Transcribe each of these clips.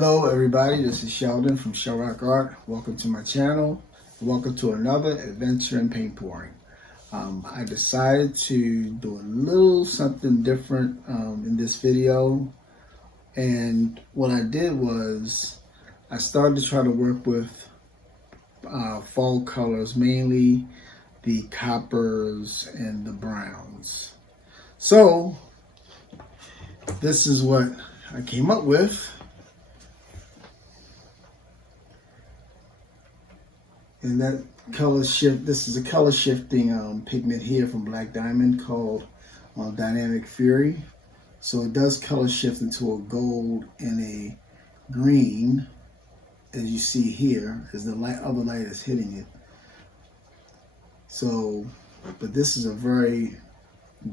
Hello everybody, this is Sheldon from Shellrock Art. Welcome to my channel. Welcome to another adventure in paint pouring. I decided to do a little something different in this video. And what I did was I started to try to work with fall colors, mainly the coppers and the browns. So this is what I came up with. And that color shift, this is a color shifting pigment here from Black Diamond called Dynamic Fury. So it does color shift into a gold and a green, as you see here, as the other light is hitting it. So, but this is a very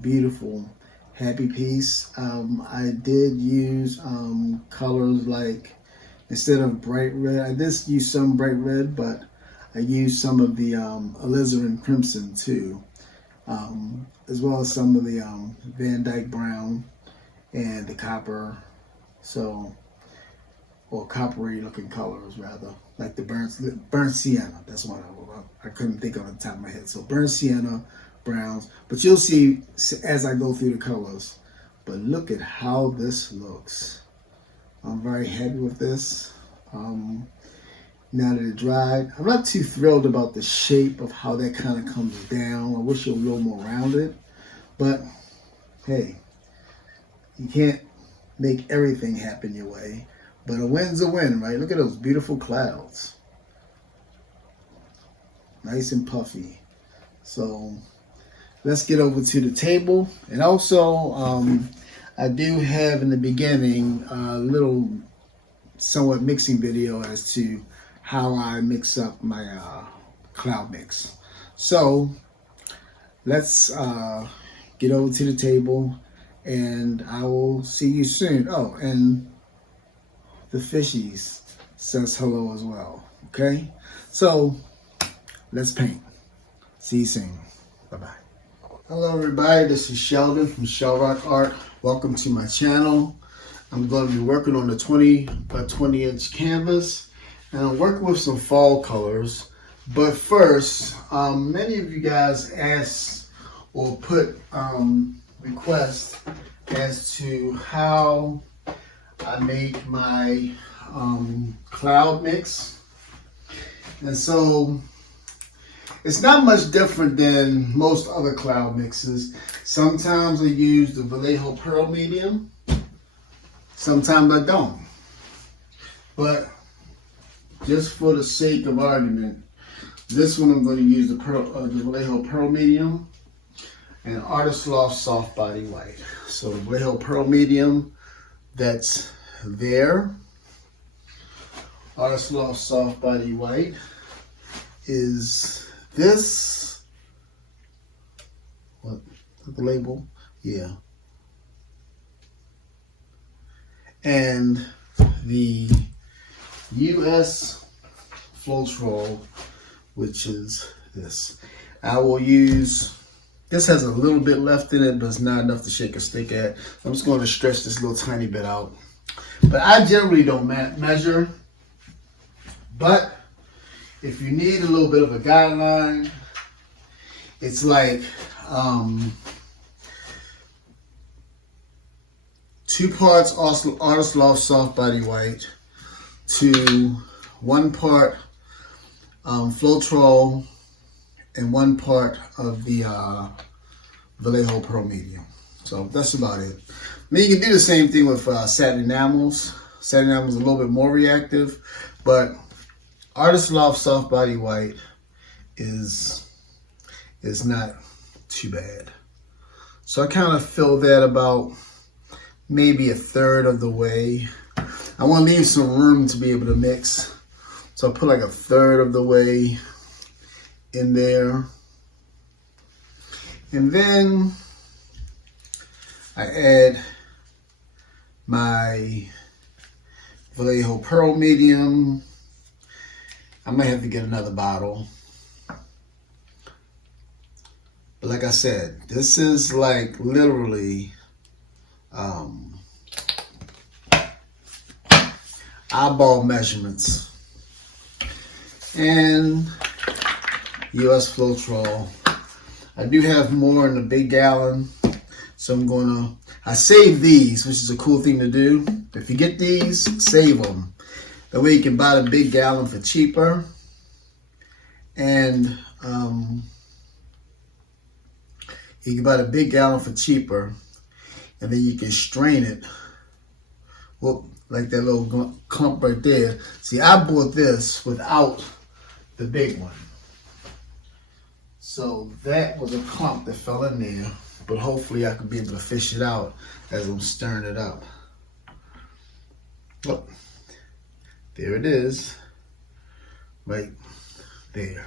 beautiful, happy piece. I did use colors like, instead of bright red, I did use some bright red, but I used some of the alizarin crimson too, as well as some of the Van Dyke brown and the copper, or coppery looking colors rather, like the burnt sienna. That's what I couldn't think of on the top of my head. So burnt sienna, browns, but you'll see as I go through the colors. But look at how this looks. I'm very happy with this. Now that it dried, I'm not too thrilled about the shape of how that kind of comes down. I wish it was a little more rounded, but hey, you can't make everything happen your way, but a win's a win, right? Look at those beautiful clouds. Nice and puffy. So let's get over to the table. And also, I do have in the beginning a little somewhat mixing video as to how I mix up my cloud mix. So let's get over to the table and I will see you soon. Oh, and the fishies says hello as well. Okay, so let's paint. See you soon. Bye-bye. Hello everybody, this is Sheldon from Shellrock Art. Welcome to my channel. I'm going to be working on the 20 by 20 inch canvas. And I'm working with some fall colors, but first, many of you guys asked or put requests as to how I make my cloud mix. And so it's not much different than most other cloud mixes. Sometimes I use the Vallejo Pearl Medium, sometimes I don't. But just for the sake of argument, this one I'm going to use the Vallejo Pearl Medium and Artist Loft Soft Body White. So the Vallejo Pearl Medium, that's there. Artist Loft Soft Body White is this. What, the label? Yeah. And the US Floetrol, which is this. I will use, this has a little bit left in it, but it's not enough to shake a stick at. I'm just going to stretch this little tiny bit out. But I generally don't measure. But if you need a little bit of a guideline, it's like 2 parts Artist Loft Soft Body White to 1 part Floetrol and 1 part of the Vallejo Pearl Medium. So that's about it. I mean, you can do the same thing with satin enamels. Satin enamels is a little bit more reactive, but Artist Loft Soft Body White is not too bad. So I kind of fill that about maybe 1/3 of the way. I want to leave some room to be able to mix. So I put like 1/3 of the way in there. And then I add my Vallejo Pearl Medium. I might have to get another bottle. But like I said, this is like literally eyeball measurements. And US Floetrol. I do have more in the big gallon, so I save these, which is a cool thing to do. If you get these, save them. That way you can buy the big gallon for cheaper. And you can buy the big gallon for cheaper, and then you can strain it. Well, like that little clump right there. See, I bought this without the big one. So that was a clump that fell in there, but hopefully I could be able to fish it out as I'm stirring it up. Oh, there it is, right there.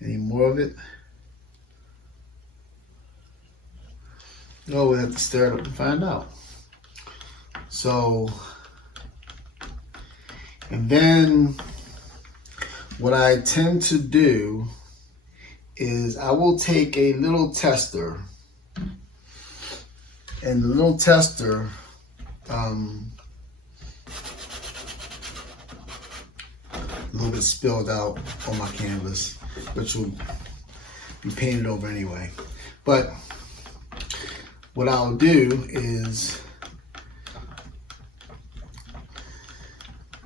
Any more of it? No, we'll have to stir it up to find out. So, and then what I tend to do is I will take a little tester, and the little tester a little bit spilled out on my canvas, which will be painted over anyway. But what I'll do is,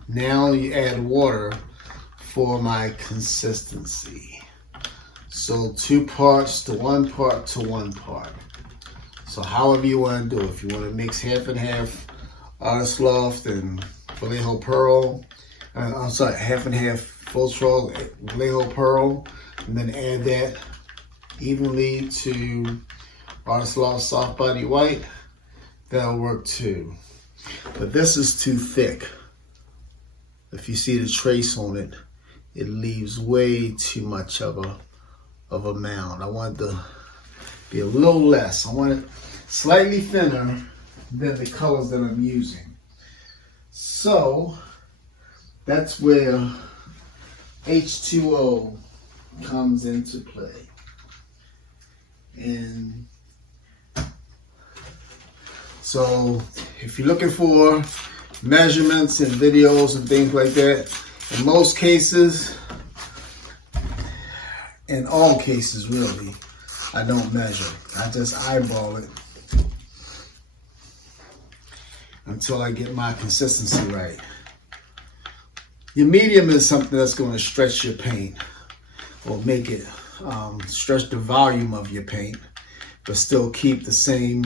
now you add water for my consistency. So 2 parts to 1 part to 1 part. So however you want to do it. If you want to mix half and half Artist Loft and Vallejo Pearl, I'm sorry, half and half Floetrol, Vallejo Pearl, and then add that evenly to Artist Loft Soft Body White, that'll work too. But this is too thick. If you see the trace on it, it leaves way too much of a mound. I want it to be a little less. I want it slightly thinner than the colors that I'm using. So that's where H2O comes into play. And so if you're looking for measurements and videos and things like that, in most cases, in all cases really, I don't measure. I just eyeball it until I get my consistency right. Your medium is something that's going to stretch your paint, or make it stretch the volume of your paint, but still keep the same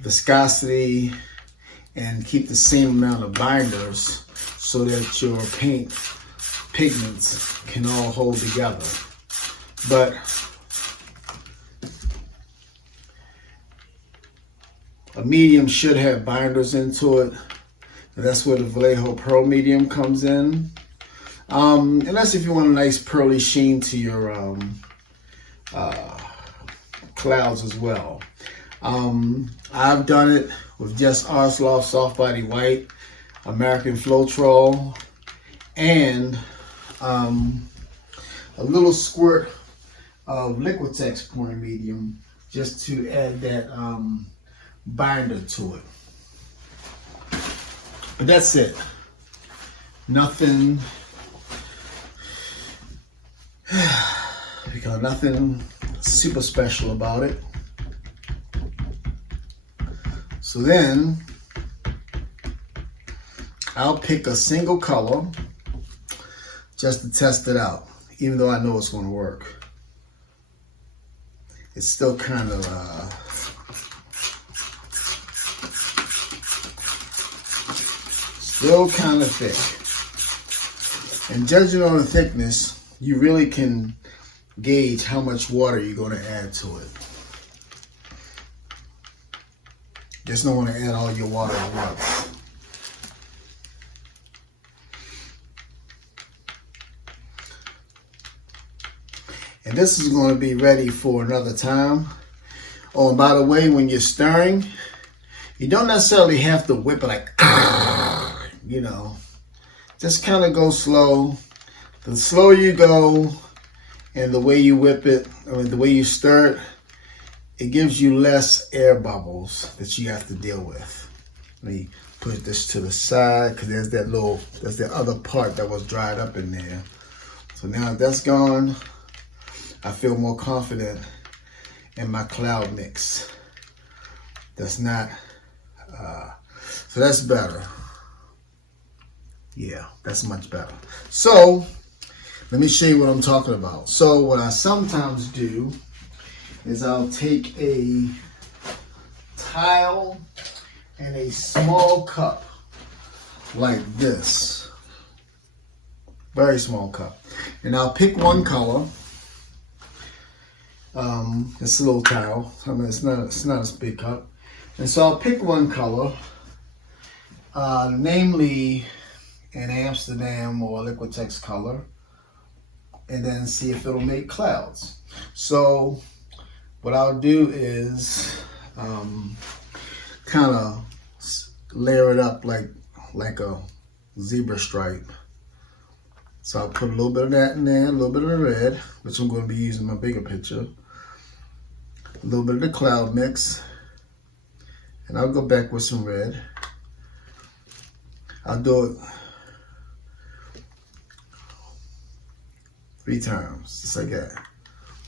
viscosity and keep the same amount of binders, so that your paint pigments can all hold together. But a medium should have binders into it. And that's where the Vallejo Pearl medium comes in. Unless if you want a nice pearly sheen to your clouds as well. I've done it with just Artist Loft Soft Body White, American Floetrol, and a little squirt of Liquitex pouring medium, just to add that binder to it. But that's it. Nothing super special about it. So then I'll pick a single color just to test it out, even though I know it's going to work. It's still kind of thick. And judging on the thickness, you really can gauge how much water you're going to add to it. Just don't want to add all your water at once. And this is going to be ready for another time. Oh, and by the way, when you're stirring, you don't necessarily have to whip it like, you know, just kind of go slow. The slower you go and the way you whip it, or the way you stir it, it gives you less air bubbles that you have to deal with. Let me put push this to the side because there's that other part that was dried up in there. So now that's gone, I feel more confident in my cloud mix. That's not, so that's better. Yeah, that's much better. So let me show you what I'm talking about. So what I sometimes do is I'll take a tile and a small cup like this, very small cup, and I'll pick one color. It's a little towel. I mean, it's not a big cup, and so I'll pick one color, namely an Amsterdam or Liquitex color, and then see if it'll make clouds. So what I'll do is kind of layer it up like a zebra stripe. So I'll put a little bit of that in there, a little bit of the red, which I'm going to be using my bigger picture, a little bit of the cloud mix, and I'll go back with some red. I'll do it 3 times, just like that.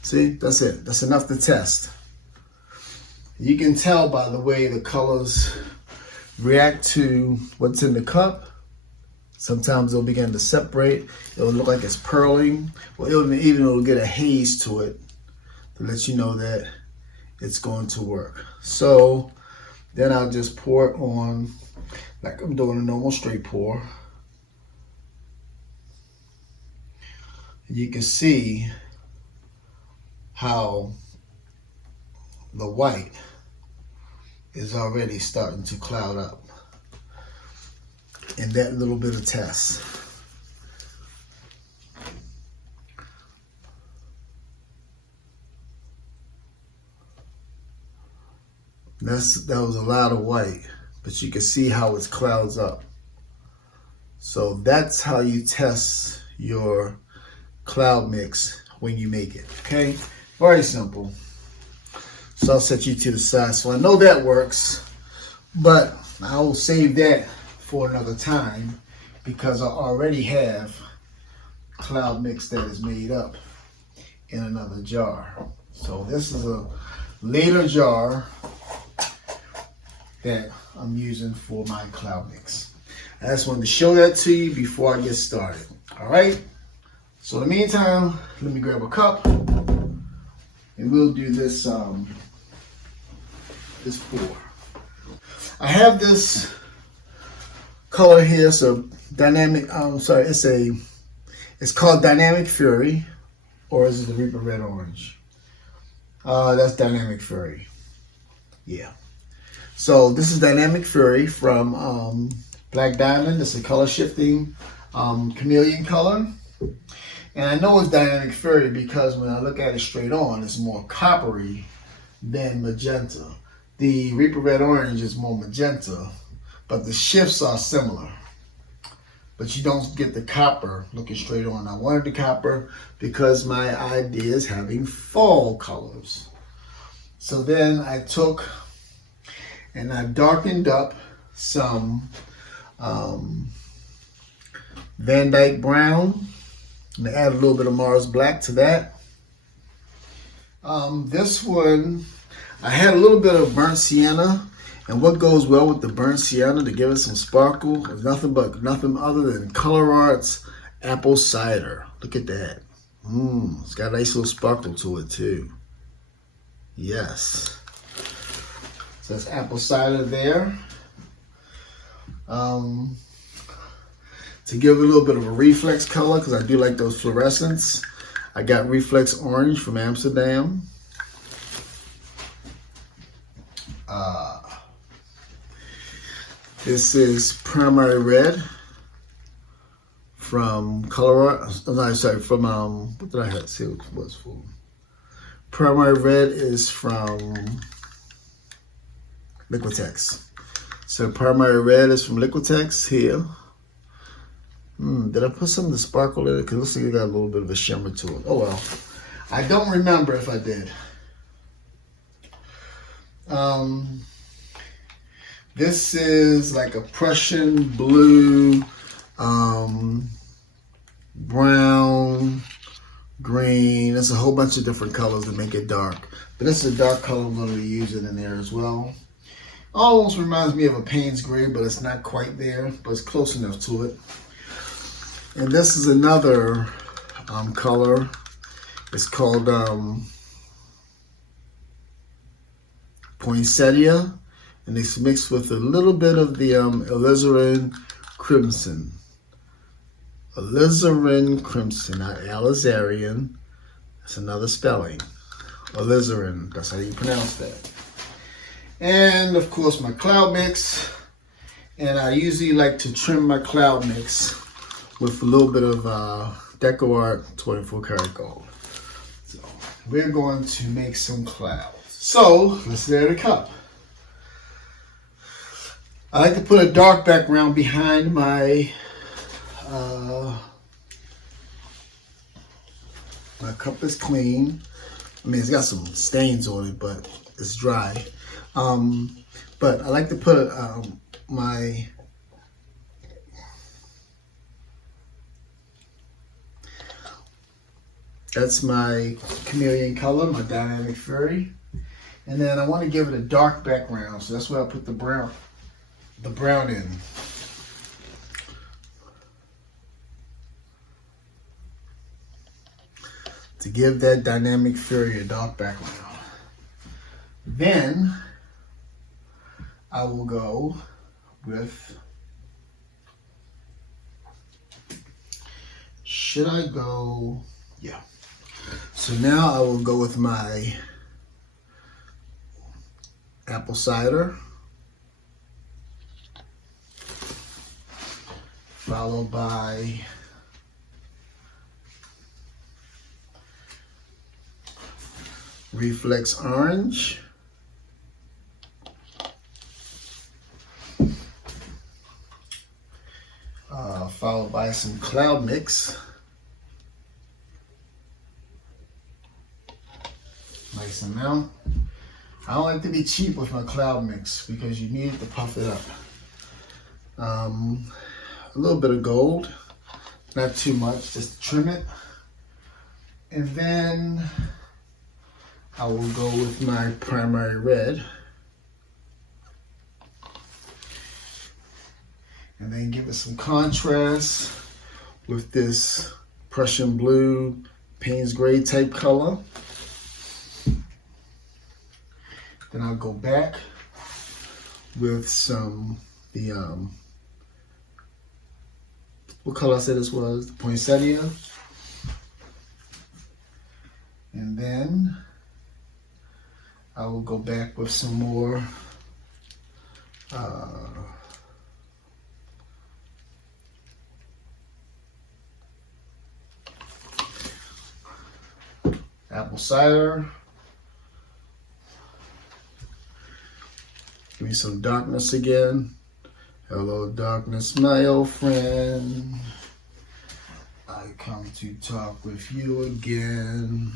See, that's it. That's enough to test. You can tell by the way the colors react to what's in the cup. Sometimes they'll begin to separate. It'll look like it's pearling, or it'll get a haze to it to let you know that it's going to work. So then I'll just pour it on like I'm doing a normal straight pour. You can see how the white is already starting to cloud up in that little bit of test. That was a lot of white, but you can see how it clouds up. So that's how you test your cloud mix when you make it, okay? Very simple. So I'll set you to the side. So I know that works, but I'll save that for another time because I already have cloud mix that is made up in another jar. So this is a later jar that I'm using for my cloud mix. I just wanted to show that to you before I get started. All right. So in the meantime, let me grab a cup and we'll do this this pour. I have this color here, so dynamic. It's called Dynamic Fury, or is it the Reaper Red Orange? That's Dynamic Fury. Yeah. So this is Dynamic Fury from Black Diamond. It's a color shifting chameleon color. And I know it's Dynamic Fury because when I look at it straight on, it's more coppery than magenta. The Reaper Red Orange is more magenta, but the shifts are similar. But you don't get the copper looking straight on. I wanted the copper because my idea is having fall colors. So then I took and I darkened up some Van Dyke Brown. I'm gonna add a little bit of Mars Black to that. This one, I had a little bit of burnt sienna, and what goes well with the burnt sienna to give it some sparkle is nothing other than Color Arts apple cider. Look at that. It's got a nice little sparkle to it too. Yes. So that's apple cider there. To give it a little bit of a reflex color, because I do like those fluorescents, I got Reflex Orange from Amsterdam. This is Primary Red from Color Art. No, sorry, from what did I have? See what it was for. Primary Red is from Liquitex. So Primary Red is from Liquitex here. Did I put some of the sparkle in it? Because it looks like it got a little bit of a shimmer to it. Oh well. I don't remember if I did. This is like a Prussian blue, brown, green. There's a whole bunch of different colors to make it dark. But this is a dark color I'm going to be using in there as well. Almost reminds me of a Payne's Gray, but it's not quite there, but it's close enough to it. And this is another color. It's called Poinsettia, and it's mixed with a little bit of the alizarin crimson. Alizarin crimson, not alizarian. That's another spelling. Alizarin, that's how you pronounce that. And of course my cloud mix. And I usually like to trim my cloud mix with a little bit of DecoArt 24 karat gold. So we're going to make some clouds. So let's layer the cup. I like to put a dark background behind my my cup is clean. I mean, it's got some stains on it, but it's dry. But I like to put that's my chameleon color, my dynamic fury. And then I want to give it a dark background, so that's where I put the brown in. To give that dynamic fury a dark background. Then I will go with, should I go, yeah. So now I will go with my apple cider, followed by Reflex Orange, followed by some Cloud Mix, nice amount. I don't like to be cheap with my Cloud Mix because you need to puff it up. A little bit of gold, not too much, just to trim it. And then I will go with my primary red. And then give it some contrast with this Prussian blue, Payne's Gray type color. Then I'll go back with some, what color I said this was? The Poinsettia. And then I will go back with some more apple cider. Give me some darkness again. Hello, darkness, my old friend. I come to talk with you again.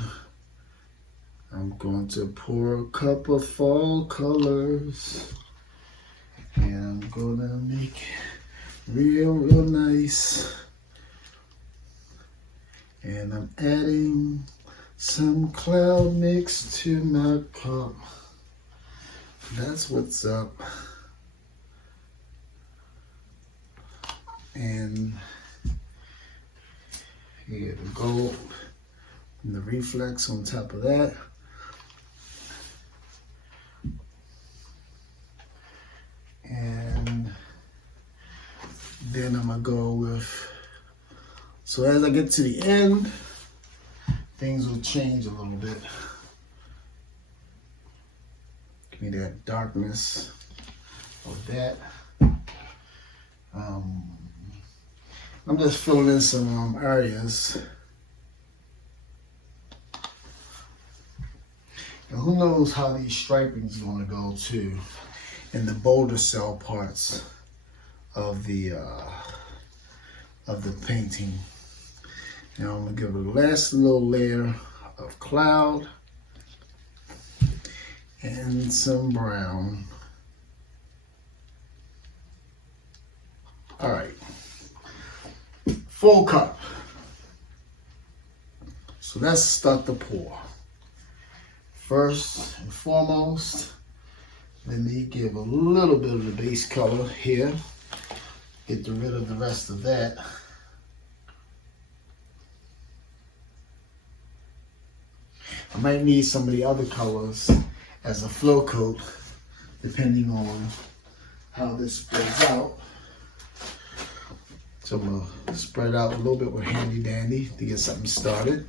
I'm going to pour a cup of fall colors. And I'm gonna make it real nice. And I'm adding some Cloud Mix to my cup. That's what's up. And here the gold and the reflex on top of that. And then I'm gonna go with, so as I get to the end, things will change a little bit. Give me that darkness of that. I'm just filling in some areas. And who knows how these stripings are going to go too in the bolder cell parts of the painting. Now I'm going to give it a last little layer of cloud and some brown. All right. Full cup. So let's start the pour. First and foremost, let me give a little bit of the base color here. Get rid of the rest of that. I might need some of the other colors as a flow coat, depending on how this spreads out. So I'm gonna spread out a little bit with Handy Dandy to get something started.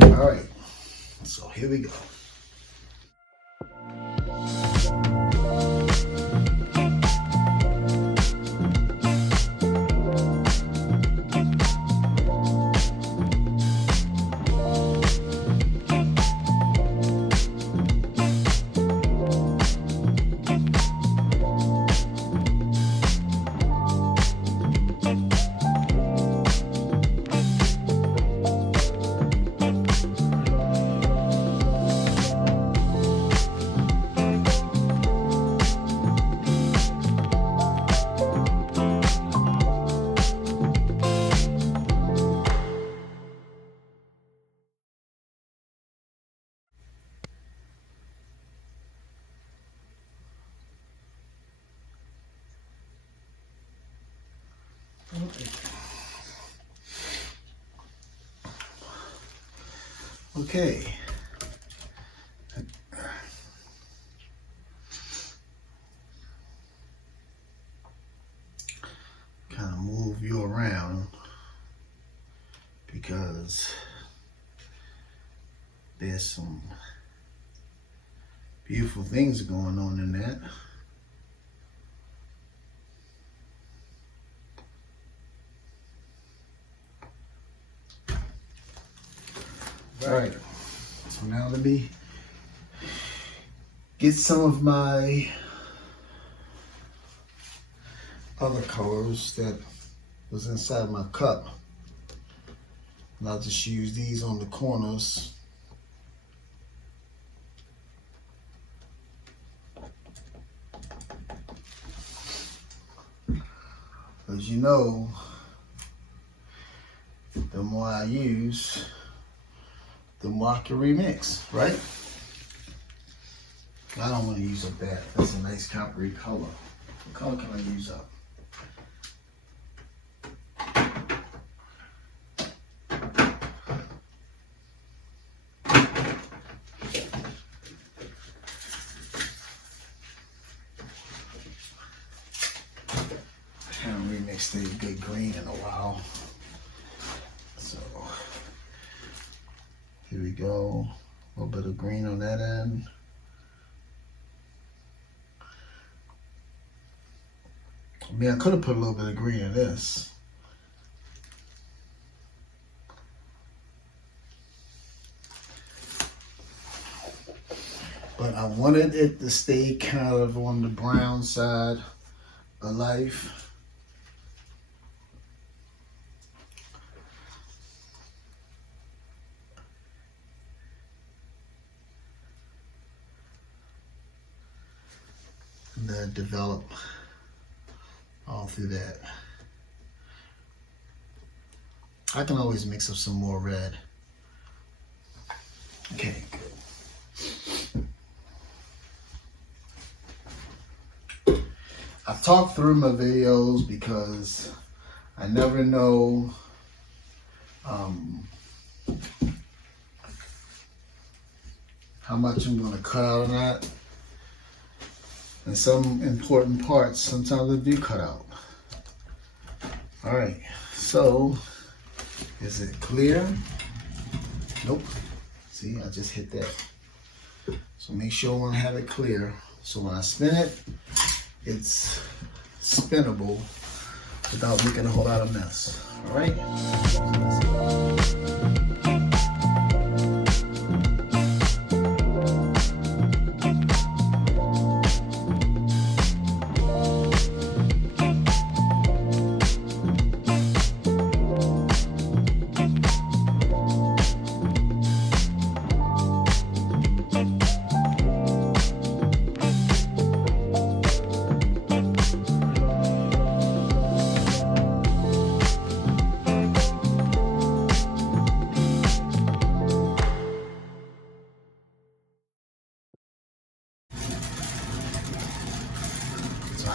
All right, so here we go. Okay. Kind of move you around because there's some beautiful things going on in that. All right, so now let me get some of my other colors that was inside my cup. And I'll just use these on the corners. As you know, the more I use, the more I can remix, right? I don't want to use up that. That's a nice coppery color. What color can I use up? I haven't remixed a good green in a while. So here we go. A little bit of green on that end. I mean, I could have put a little bit of green in this. But I wanted it to stay kind of on the brown side of life. And then develop all through that. I can always mix up some more red. Okay, good. I've talked through my videos because I never know how much I'm going to cut out of that. And some important parts, sometimes I do cut out. All right, so is it clear? Nope. See, I just hit that. So make sure I want to have it clear. So when I spin it, it's spinnable without making a whole lot of mess. All right.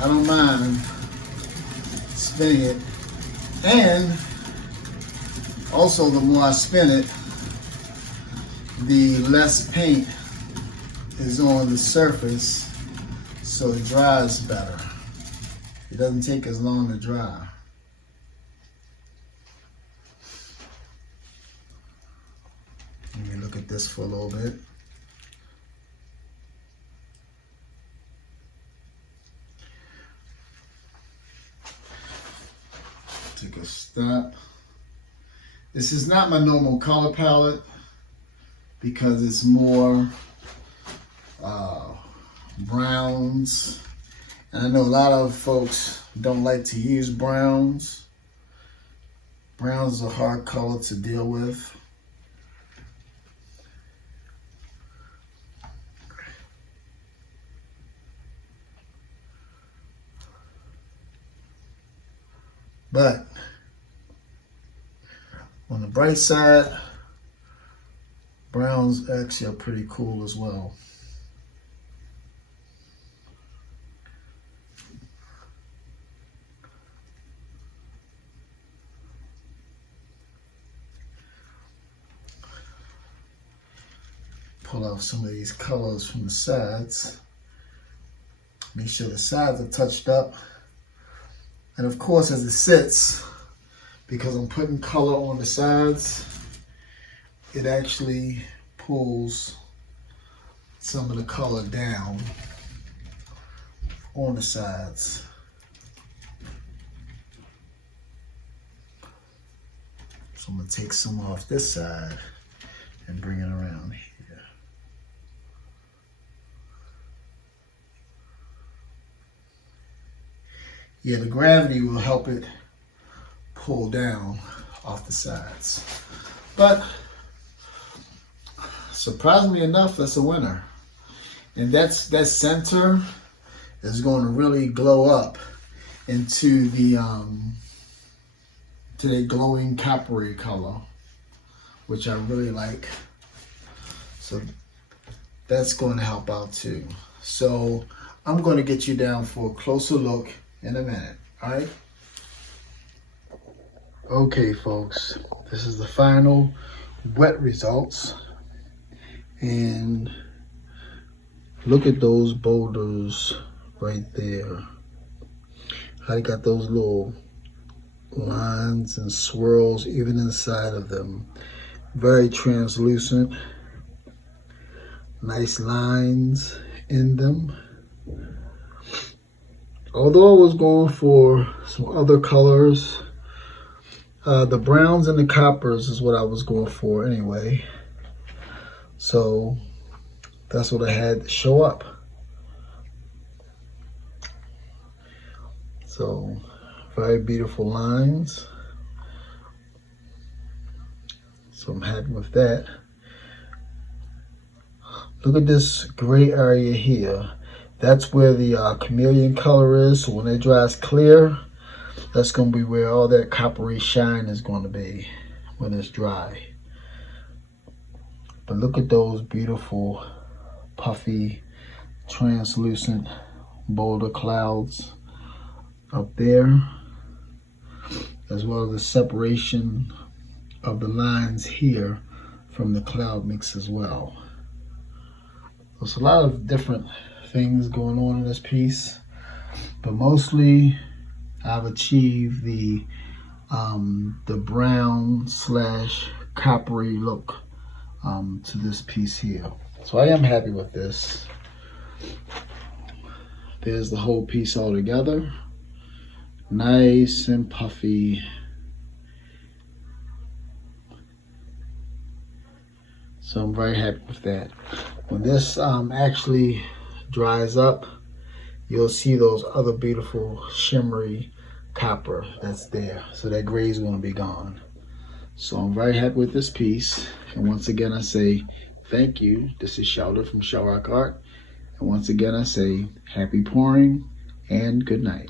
I don't mind spinning it. And also, the more I spin it, the less paint is on the surface, so it dries better. It doesn't take as long to dry. Let me look at this for a little bit. Take a step. This is not my normal color palette because it's more browns. And I know a lot of folks don't like to use browns. Browns is a hard color to deal with. But on the bright side, browns actually are pretty cool as well. Pull out some of these colors from the sides. Make sure the sides are touched up. And of course, as it sits, because I'm putting color on the sides, it actually pulls some of the color down on the sides. So I'm going to take some off this side and bring it around here. Yeah, the gravity will help it pull down off the sides. But surprisingly enough, that's a winner. And that center is going to really glow up into the glowing coppery color, which I really like. So that's going to help out too. So I'm going to get you down for a closer look in a minute. All right. Okay, folks, this is the final wet results. And look at those boulders right there. I got those little lines and swirls even inside of them. Very translucent. Nice lines in them. Although I was going for some other colors, the browns and the coppers is what I was going for anyway. So that's what I had to show up. So very beautiful lines. So I'm happy with that. Look at this gray area here. That's where the chameleon color is. So when it dries clear, that's going to be where all that coppery shine is going to be when it's dry. But look at those beautiful, puffy, translucent boulder clouds up there, as well as the separation of the lines here from the cloud mix as well. There's a lot of different things going on in this piece, but mostly I've achieved the brown slash coppery look to this piece here. So I am happy with this. There's the whole piece all together. Nice and puffy. So I'm very happy with that. When this actually dries up, you'll see those other beautiful shimmery copper that's there. So that gray is going to be gone. So I'm very happy with this piece. And once again, I say thank you. This is Sheldon from Shell Rock Art. And once again, I say happy pouring and good night.